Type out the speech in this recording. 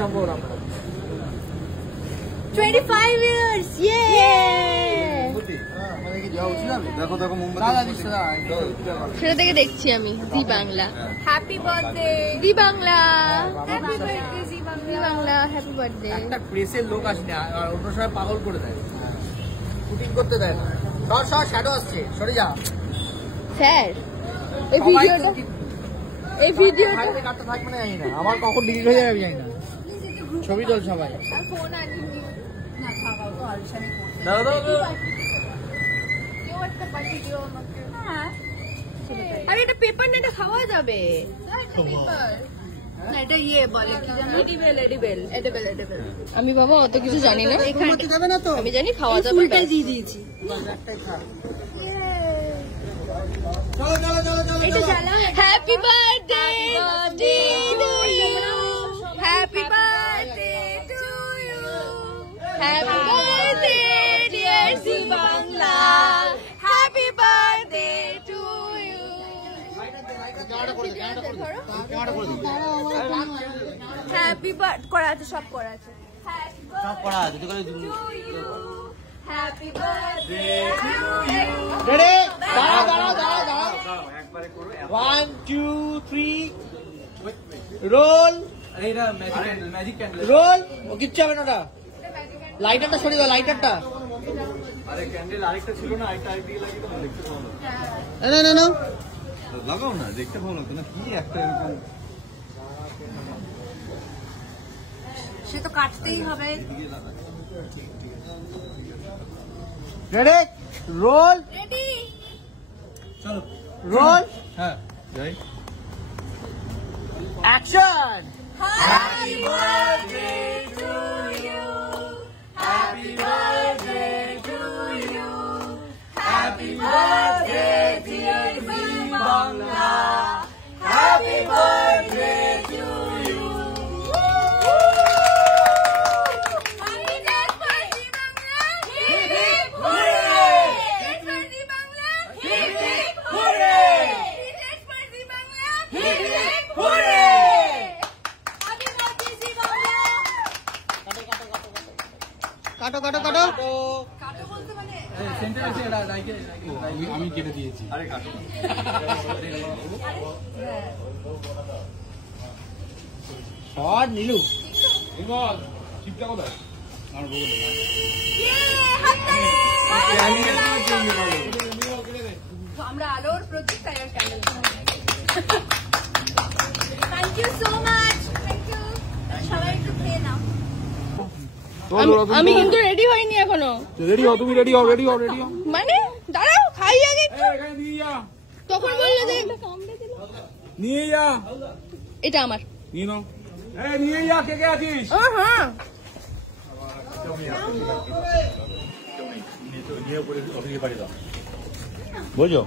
নম্বর আমরা 25 years, yeah! দেখো দেখো সেটা থেকে দেখছি আমি জি বাংলা। হ্যাপি বার্থডে জি বাংলা, হ্যাপি বার্থডে জি বাংলা, হ্যাপি বার্থডে। একটা প্রেসের লোক আসে না আর অন্য সময় পাগল করে দেয়, শুটিং করতে দেয় না। সর শ্যাডো আসছে, সরে যা স্যার। এই ভিডিওটা কাটতে থাকবে না, জানি না আমার কখন ডিলিট হয়ে যাবে জানি না। ছবি তোল সবাই। ফোন আনি না, খাওয়া তো আলসানি করতে দাদা কেউ একটা পাঠিয়ে দিও আমাকে। হ্যাঁ আরে এটা পেপার না, এটা খাওয়া যাবে। না এটা ইয়ে বলে কি জানো, এডিবেল। আমি বাবা অত কিছু জানি না, এখানে যাবে না তো। আমি জানি খাওয়া যাবে, ফুলটাই দিয়ে দিয়েছি। এটা জ্বালা। Happy birthday to you, happy birthday to you, happy birthday dear Zee Bangla, happy birthday to you. Happy birthday করা আছে, সব করা আছে, সব করা আছে। Happy birthday to you. Ready, দাঁড়াও। 1 2 3 রোল। এইটা ম্যাজিক ক্যান্ডেল রোল। ও কিচ্ছু হবে না, ওটা লাইটারটা সরিয়ে দাও, লাইটারটা। আরে ক্যান্ডেল আরেকটা ছিল না, আরেকটা দিকে লাগিয়ে দাও, দেখতে ভালো না লাগাও না, দেখতে ভালো লাগতো না কি একটা এরকম। সে তো কাটতেই হবে। Ready, roll. রেডি, চলো রোল। হ্যাঁ যাই। Action. Happy birthday to you, happy birthday to you, happy birthday dear Zee Bangla, happy birthday to you. কাটো। আমি কেটে দিয়েছি। আরে কাটো শট নীলু। চিপটা কোথায়? আমার বউ আমরা আলোর প্রতীক, তাই আর candle. Thank you so much, thank you. সবাই একটু খেয়ে নাও। আমি কিন্তু রেডি হইনি এখনো। রেডি হও, তুমি রেডি হও। মানে দাঁড়াও, খাই আগে একটু। এখানে নিয়ে যা, তখন বললে যে নিয়ে যা। এটা আমার। নিয়ে নাও, নিয়ে যা। কে আছিস? হ্যাঁ বুঝো